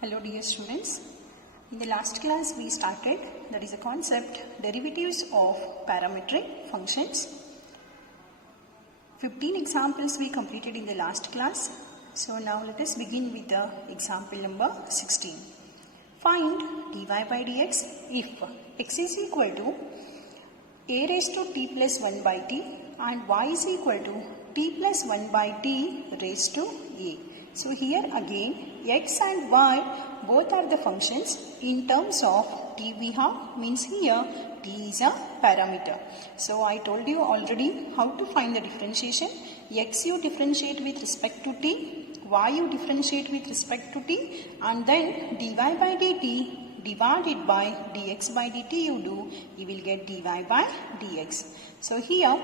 Hello dear students, in the last class we started, that is a concept, derivatives of parametric functions. 15 examples we completed in the last class. So now let us begin with the example number 16. Find dy by dx if x is equal to a raised to t plus 1 by t and y is equal to t plus 1 by t raised to a. So here again x and y both are the functions. In terms of t we have, means here t is a parameter. So I told you already how to find the differentiation. X you differentiate with respect to t, y you differentiate with respect to t, and then dy by dt divided by dx by dt you will get dy by dx. So here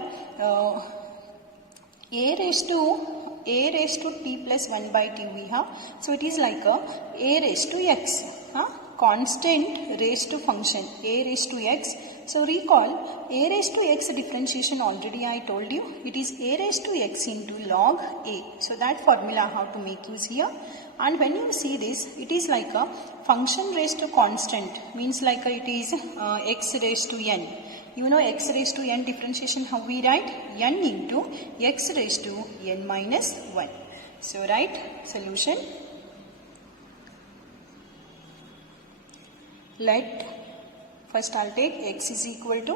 a raised to t plus 1 by t we have. So it is like a raised to x, constant raised to function a raised to x. So recall a raised to x differentiation already I told you. It is a raised to x into log a. So that formula I have to make use here. And when you see this, it is like a function raised to constant, means like it is x raised to n. You know x raised to n differentiation how we write? N into x raised to n minus 1. So write solution. First I'll take x is equal to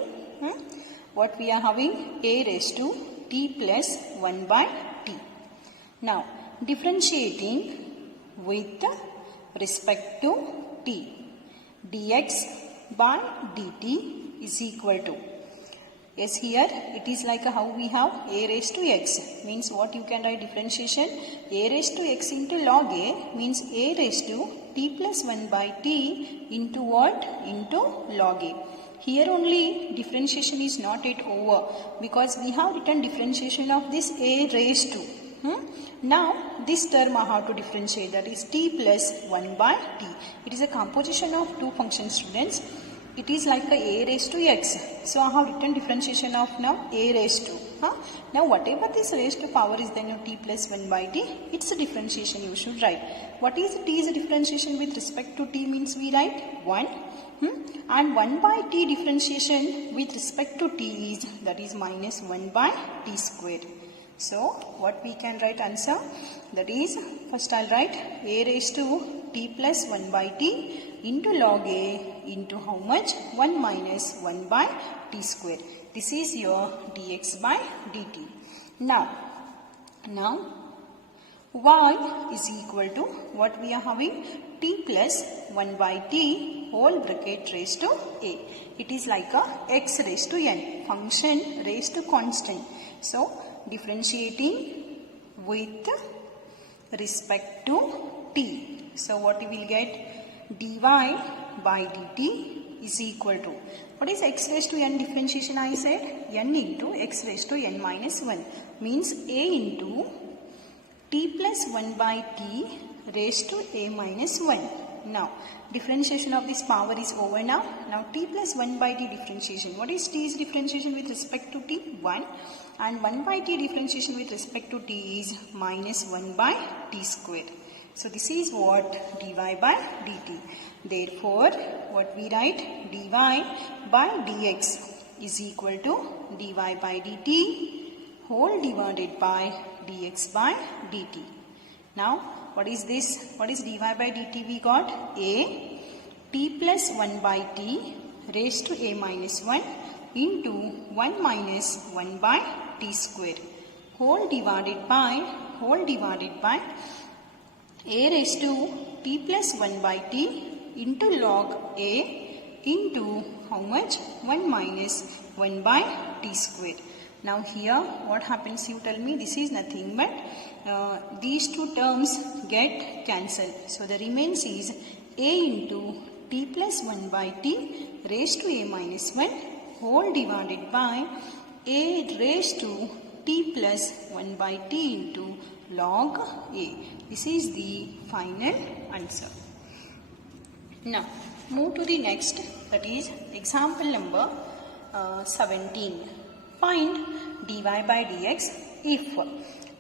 what we are having, a raised to t plus 1 by t. Now differentiating with respect to t, dx by dt is equal to, yes, here it is like how we have a raised to x, means what you can write differentiation, a raised to x into log a means a raised to t plus 1 by t into what? Into log a. Here only differentiation is not yet over because we have written differentiation of this a raised to. Now this term I have to differentiate, that is t plus 1 by t. It is a composition of two functions, students. It is like a raised to x. So I have written differentiation of now a raised to. Now whatever this raised to power is then t plus 1 by t, it's a differentiation you should write. What is t is a differentiation with respect to t means we write 1. And 1 by t differentiation with respect to t is, that is minus 1 by t square. So what we can write answer, that is first I'll write a raised to t plus 1 by t into log a into how much? 1 minus 1 by t square. This is your dx by dt. Now y is equal to what we are having, t plus 1 by t whole bracket raised to a. It is like a x raised to n, function raised to constant. So differentiating with respect to t. So what you will get, dy by dt is equal to, what is x raised to n differentiation I said? N into x raised to n minus 1 means a into t plus 1 by t raised to a minus 1. Now differentiation of this power is over now. Now t plus 1 by t differentiation. What is t's differentiation with respect to t? 1. And 1 by t differentiation with respect to t is minus 1 by t square. So this is what dy by dt. Therefore what we write, dy by dx is equal to dy by dt whole divided by dx by dt. Now what is this? What is dy by dt we got? A t plus 1 by t raised to a minus 1 into 1 minus 1 by t square whole divided by a raised to t plus 1 by t into log a into how much? 1 minus 1 by t square. Now here what happens, you tell me? This is nothing but these two terms get cancelled. So the remains is a into t plus 1 by t raised to a minus 1 whole divided by a raised to t plus 1 by t into log a. This is the final answer. Now move to the next, that is example number 17. Find dy by dx if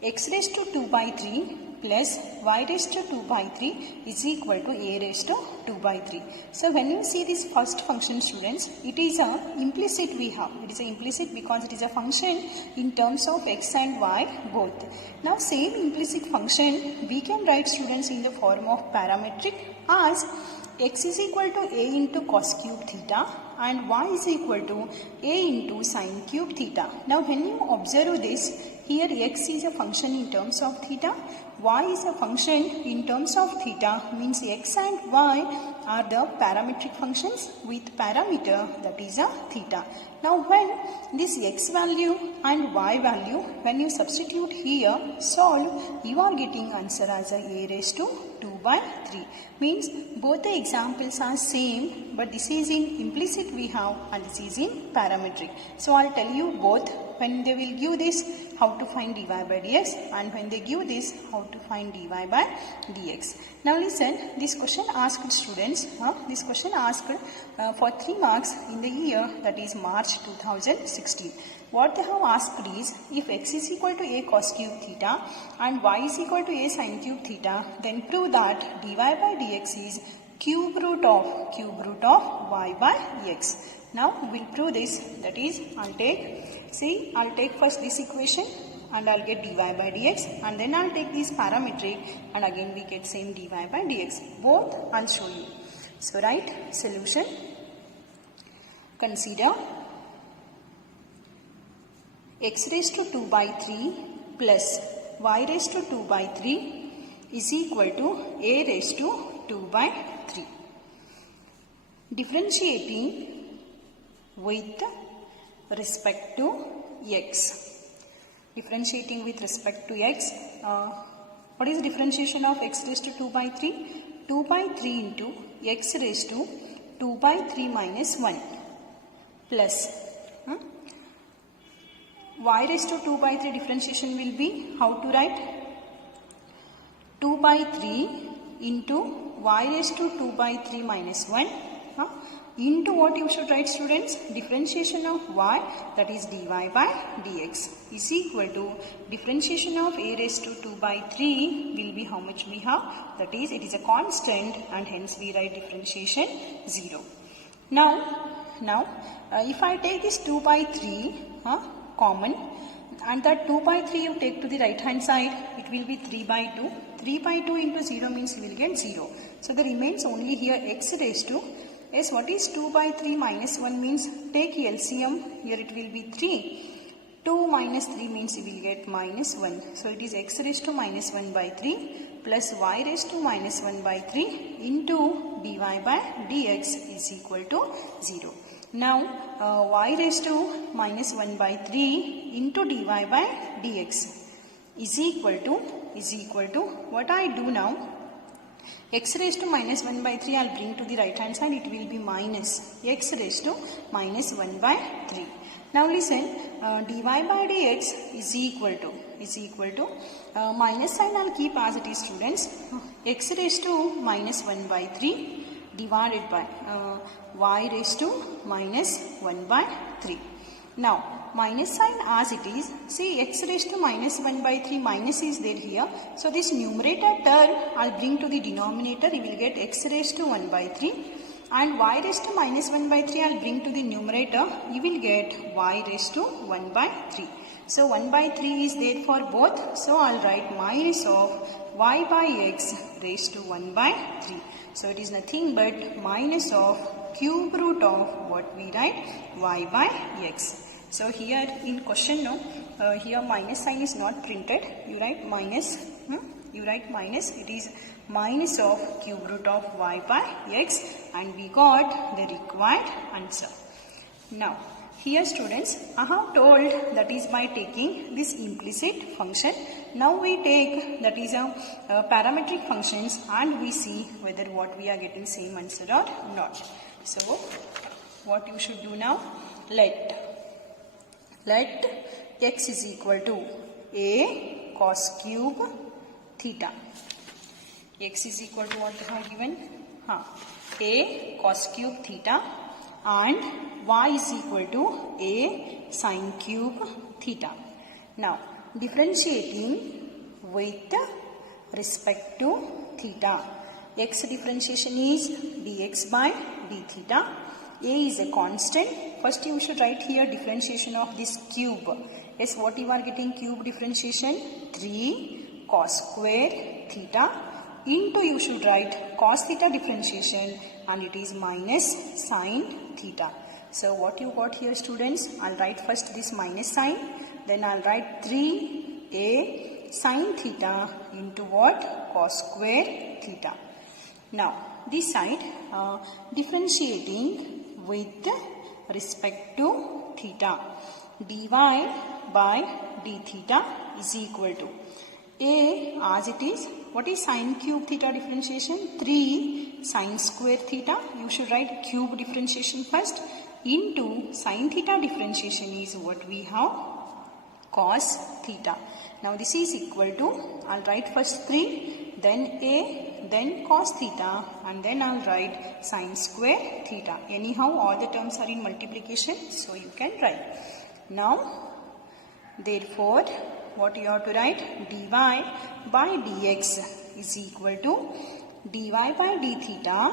x raised to 2 by 3 plus y raised to 2 by 3 is equal to a raised to 2 by 3. So when you see this first function, students, it is a implicit we have. It is a implicit because it is a function in terms of x and y both. Now same implicit function we can write, students, in the form of parametric as x is equal to a into cos cube theta and y is equal to a into sin cube theta. Now when you observe this, here x is a function in terms of theta, y is a function in terms of theta, means x and y are the parametric functions with parameter that is a theta. Now when this x value and y value, when you substitute here, solve, you are getting answer as a raised to 2 by 3. Means both the examples are same, but this is in implicit we have and this is in parametric. So I'll tell you both. When they will give this, how to find dy by dx, and when they give this, how to find dy by dx. Now listen, this question asked, students, this question asked for 3 marks in the year that is March 2016. What they have asked is, if x is equal to a cos cube theta and y is equal to a sin cube theta, then prove that dy by dx is cube root of y by x. Now we'll prove this. That is, I'll take first this equation and I'll get dy by dx, and then I'll take this parametric and again we get same dy by dx. Both I'll show you. So write solution. Consider x raised to 2 by 3 plus y raised to 2 by 3 is equal to a raised to 2 by 3. Differentiating with respect to x. Differentiating with respect to x. What is differentiation of x raised to 2 by 3? 2 by 3 into x raised to 2 by 3 minus 1 plus y raised to 2 by 3 differentiation will be, how to write? 2 by 3 into y raised to 2 by 3 minus 1 into what you should write, students? Differentiation of y, that is dy by dx, is equal to differentiation of a raised to 2 by 3 will be how much we have? That is, it is a constant and hence we write differentiation 0. Now if I take this 2 by 3 common, and that 2 by 3 you take to the right hand side, it will be 3 by 2. 3 by 2 into 0 means you will get 0. So there remains only here x raised to, yes, what is 2 by 3 minus 1 means? Take LCM, here it will be 3. 2 minus 3 means you will get minus 1. So it is x raised to minus 1 by 3 plus y raised to minus 1 by 3 into dy by dx is equal to 0. Now y raised to minus 1 by 3 into dy by dx is equal to what I do now? X raised to minus 1 by 3 I'll bring to the right hand side, it will be minus x raised to minus 1 by 3. Now listen, dy by dx is equal to minus sign I'll keep as it is, students. X raised to minus 1 by 3 divided by y raised to minus 1 by 3. Now minus sign as it is, see x raised to minus 1 by 3 minus is there here. So this numerator term I'll bring to the denominator, you will get x raised to 1 by 3 and y raised to minus 1 by 3 I'll bring to the numerator, you will get y raised to 1 by 3. So 1 by 3 is there for both, so I'll write minus of y by x raised to 1 by 3. So it is nothing but minus of cube root of what we write, y by x. So here in question, here minus sign is not printed. You write minus. It is minus of cube root of y by x, and we got the required answer. Now here, students, I have told that is by taking this implicit function. Now we take that is a parametric functions and we see whether what we are getting same answer or not. So what you should do now? Let x is equal to a cos cube theta. X is equal to what they have given? A cos cube theta, and y is equal to a sin cube theta. Now differentiating with respect to theta. X differentiation is dx by d theta. A is a constant. First you should write here differentiation of this cube. Yes, what you are getting cube differentiation? 3 cos square theta into you should write cos theta differentiation and it is minus sin theta. So what you got here students? I'll write first this minus sign, then I'll write 3a sin theta into what? Cos square theta. Now this side differentiating with respect to theta, dy by d theta is equal to a as it is. What is sin cube theta differentiation? 3 sin square theta. You should write cube differentiation first into sin theta differentiation is what we have? Cos theta. Now this is equal to, I'll write first 3, then a, then cos theta, and then I'll write sin square theta. Anyhow all the terms are in multiplication, so you can write. Now therefore what you have to write? Dy by dx is equal to dy by d theta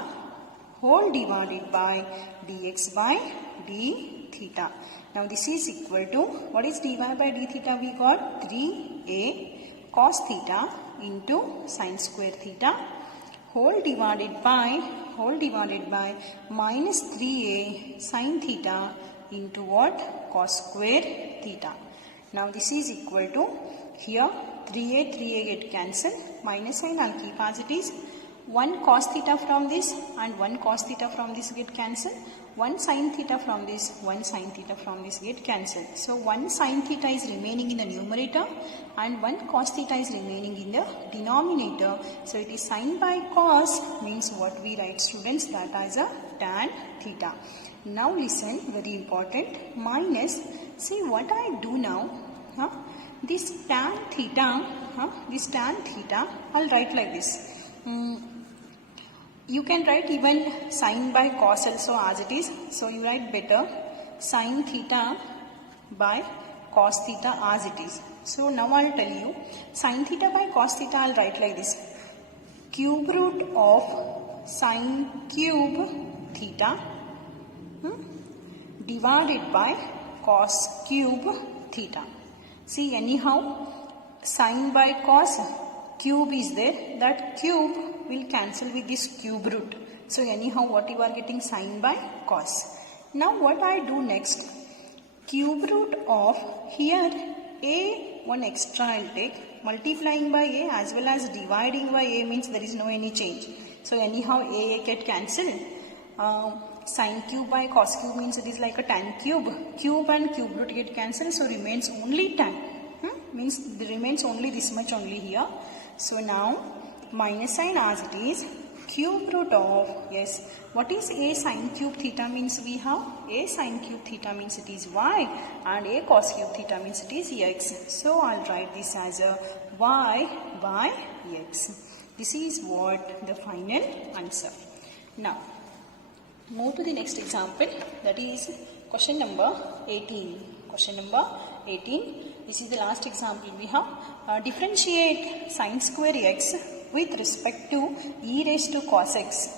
whole divided by dx by d theta. Now this is equal to, what is dy by d theta? We got 3a cos theta into sin square theta whole divided by minus 3a sin theta into what? Cos square theta. Now this is equal to, here 3a get cancelled, minus sign I'll keep as it is. 1 cos theta from this and 1 cos theta from this get cancelled. 1 sin theta from this, 1 sin theta from this get cancelled. So 1 sin theta is remaining in the numerator and 1 cos theta is remaining in the denominator. So it is sin by cos means what we write students, that as a tan theta. Now listen, very important, minus, see what I do now, this tan theta, I'll write like this. You can write even sin by cos also as it is. So you write better sin theta by cos theta as it is. So now I'll tell you sin theta by cos theta I'll write like this. Cube root of sin cube theta divided by cos cube theta. See anyhow sin by cos, cube is there, that cube will cancel with this cube root. So anyhow what you are getting, sin by cos. Now what I do next, cube root of, here a one extra I'll take, multiplying by a as well as dividing by a means there is no any change. So anyhow a get cancelled. Sin cube by cos cube means it is like a tan cube. Cube and cube root get cancelled, so remains only tan. Means there remains only this much only here. So now minus sign as it is, cube root of, yes, what is a sin cube theta means we have? A sin cube theta means it is y and a cos cube theta means it is x. So I'll write this as a y by x. This is what the final answer. Now move to the next example, that is question number 18. Question number 18. This is the last example we have. Differentiate sin square x with respect to e raised to cos x.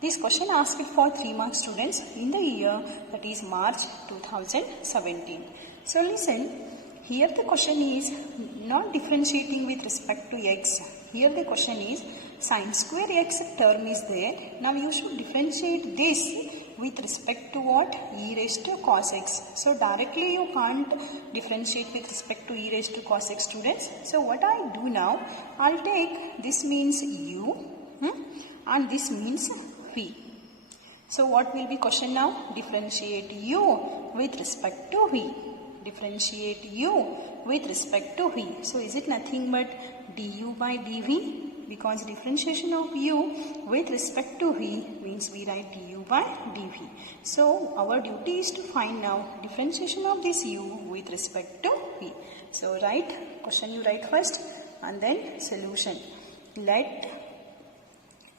This question asked for 3 mark students in the year that is March 2017. So listen, here the question is not differentiating with respect to x. Here the question is sin square x term is there. Now you should differentiate this with respect to what? E raised to cos x. So directly you can't differentiate with respect to e raised to cos x students. So what I do now, I'll take this means u and this means v. So what will be question now? Differentiate u with respect to v. Differentiate u with respect to v. So is it nothing but du by dv? Because differentiation of u with respect to v means we write du by dv. So our duty is to find now differentiation of this u with respect to v. So write, question you write first and then solution. Let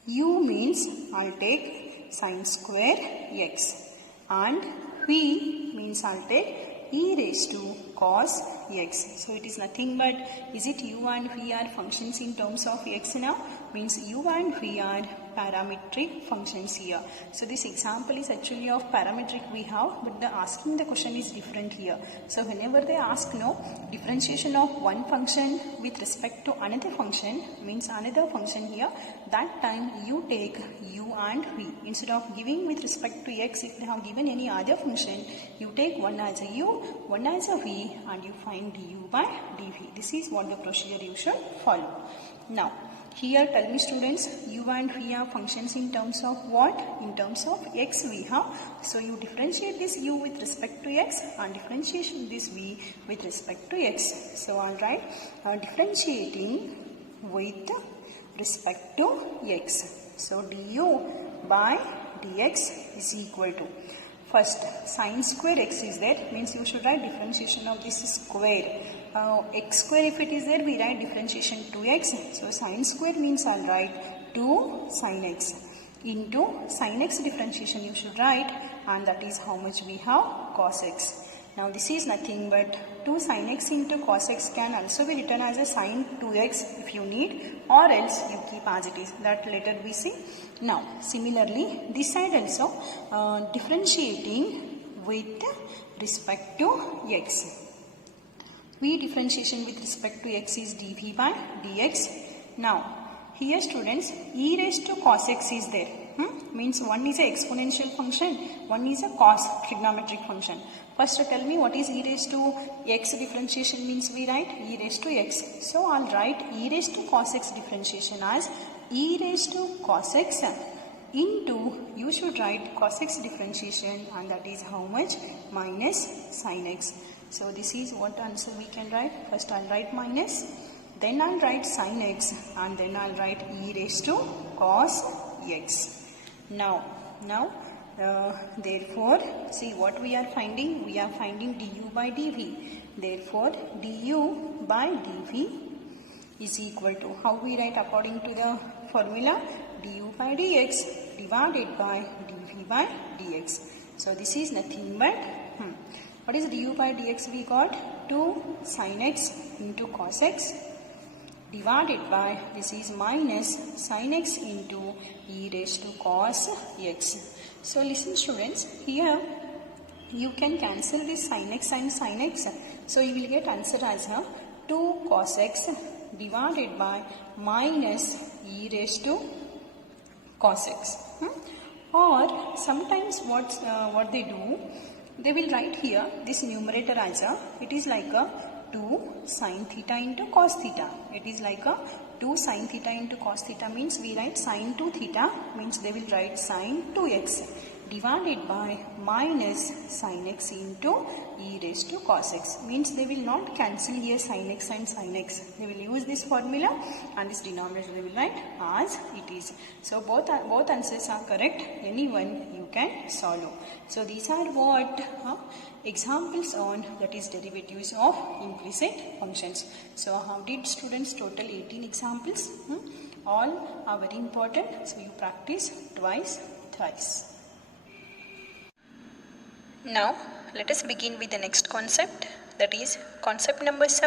u means I'll take sin square x and v means I'll take e raised to cos x. So it is nothing but, is it u and v are functions in terms of x now? Means u and v are parametric functions here. So this example is actually of parametric we have, but the asking the question is different here. So whenever they ask differentiation of one function with respect to another function, means another function here, that time you take u and v. Instead of giving with respect to x, if they have given any other function, you take one as a u, one as a v, and you find du by dv. This is what the procedure you should follow. Now, here tell me students, u and v are functions in terms of what? In terms of x we have. So you differentiate this u with respect to x and differentiation this v with respect to x. So alright, differentiating with respect to x. So du by dx is equal to, first sine square x is there, means you should write differentiation of this square. X square if it is there, we write differentiation 2x. So sine square means I'll write 2 sine x into sine x differentiation you should write, and that is how much we have, cos x. Now this is nothing but 2 sine x into cos x can also be written as a sine 2x if you need, or else you keep as it is. That later we see. Now similarly this side also differentiating with respect to x. V differentiation with respect to x is dv by dx. Now here students, e raised to cos x is there. Means one is a exponential function, one is a cos trigonometric function. First tell me what is e raised to x differentiation means. We write e raised to x. So I'll write e raised to cos x differentiation as e raised to cos x into, you should write cos x differentiation, and that is how much, minus sin x. So this is what answer we can write. First I'll write minus, then I'll write sin x, and then I'll write e raised to cos x. Now therefore see what we are finding. We are finding du by dv. Therefore du by dv is equal to, how we write according to the formula, du by dx divided by dv by dx. So this is nothing but, what is du by dx? We got 2 sin x into cos x divided by, this is minus sin x into e raised to cos x. So listen students, here you can cancel this sin x and sin x. So you will get answer as 2 cos x divided by minus e raised to cos x. Or sometimes what they do, they will write here this numerator as it is like a 2 sin theta into cos theta. It is like a 2 sin theta into cos theta, means we write sin 2 theta, means they will write sin 2x divided by minus sin x into e raised to cos x, means they will not cancel here sin x and sin x. They will use this formula, and this denominator they will write as it is. So both answers are correct. Anyone you can solve. So these are what examples on, that is derivatives of implicit functions. So how did students total 18 examples? All are very important. So you practice twice, thrice. Now let us begin with the next concept, that is concept number 7.